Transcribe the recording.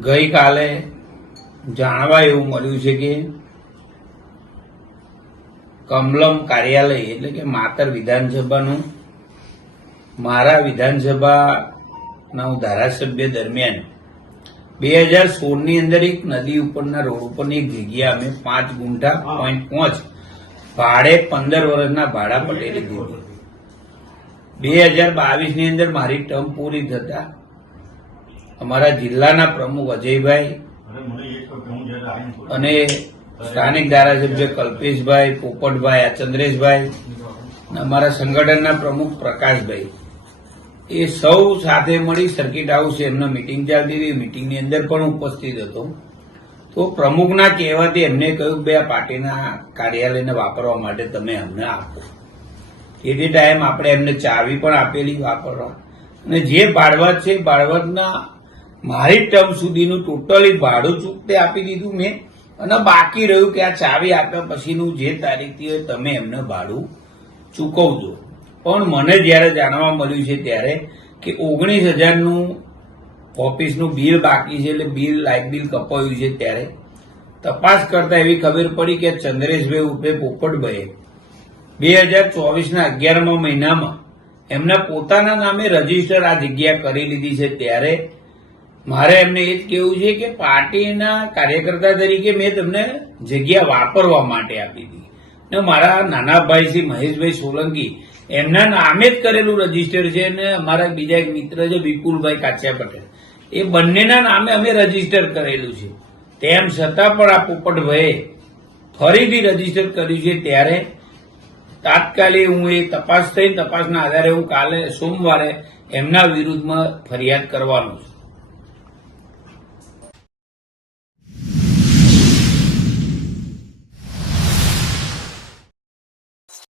ગઈકાલે જાણવા એવું મળ્યું છે કે કમલમ કાર્યાલય એટલે કે માતર વિધાનસભાનું મારા વિધાનસભાના હું ધારાસભ્ય દરમિયાન બે હજાર સોળની અંદર એક નદી ઉપરના રોડ ઉપરની એક જગ્યા અમે પાંચ ગુંઠા પોઈન્ટ પાંચ ભાડે પંદર વર્ષના ભાડા પર લીધી બે હજાર બાવીસની અંદર મારી ટર્મ પૂરી થતા અમારા જિલ્લાના પ્રમુખ અજયભાઈ અને સ્થાનિક ધારાસભ્ય કલ્પેશભાઈ પોપટભાઈ આ ચંદ્રેશભાઈ અમારા સંગઠનના પ્રમુખ પ્રકાશભાઈ. એ સૌ સાથે મળી સર્કિટ હાઉસ એમને મિટિંગ ચાલતી હતી. મિટિંગની અંદર પણ ઉપસ્થિત હતો. તો પ્રમુખના કહેવાથી એમને કહ્યું કે આ પાર્ટીના કાર્યાલયને વાપરવા માટે તમે અમને આપો. એ તે ટાઈમ આપણે એમને ચાવી પણ આપેલી વાપરવા. અને જે ભાડવત છે ભાડવતના મારી ટર્મ સુધીનું ટોટલી ભાડું ચૂકતે આપી દીધું મેં. અને બાકી રહ્યું કે આ ચાવી આપ્યા પછીનું જે તારીખથી હોય તમે એમને ભાડું ચૂકવજો. પણ મને જ્યારે જાણવા મળ્યું છે ત્યારે કે ઓગણીસ હજારનું ઓફિસનું બિલ બાકી છે એટલે બિલ, લાઇટ બિલ કપાયું છે ત્યારે તપાસ કરતા એવી ખબર પડી કે ચંદ્રેશભાઈ ઉપે પોપટભાઈએ બે હજાર ચોવીસના અગિયારમા મહિનામાં એમના પોતાના નામે રજિસ્ટર આ જગ્યા કરી લીધી છે ત્યારે મારે એમને એ જ કેવું છે કે પાર્ટીના કાર્યકર્તા તરીકે મેં તમને જગ્યા વાપરવા માટે આપી હતી. ને મારા નાના ભાઈ મહેશભાઈ સોલંકી, એમના નામે જ કરેલું રજિસ્ટર છે અને અમારા બીજા એક મિત્ર છે વિપુલભાઈ કાચિયા પટેલ. એ બંનેના નામે અમે રજિસ્ટર કરેલું છે. તેમ છતાં પણ આ પોપટભાઈએ ફરીથી રજિસ્ટર કર્યું છે ત્યારે તાત્કાલિક હું એ તપાસ થઈ તપાસના આધારે હું કાલે સોમવારે એમના વિરુદ્ધમાં ફરિયાદ કરવાનો છું.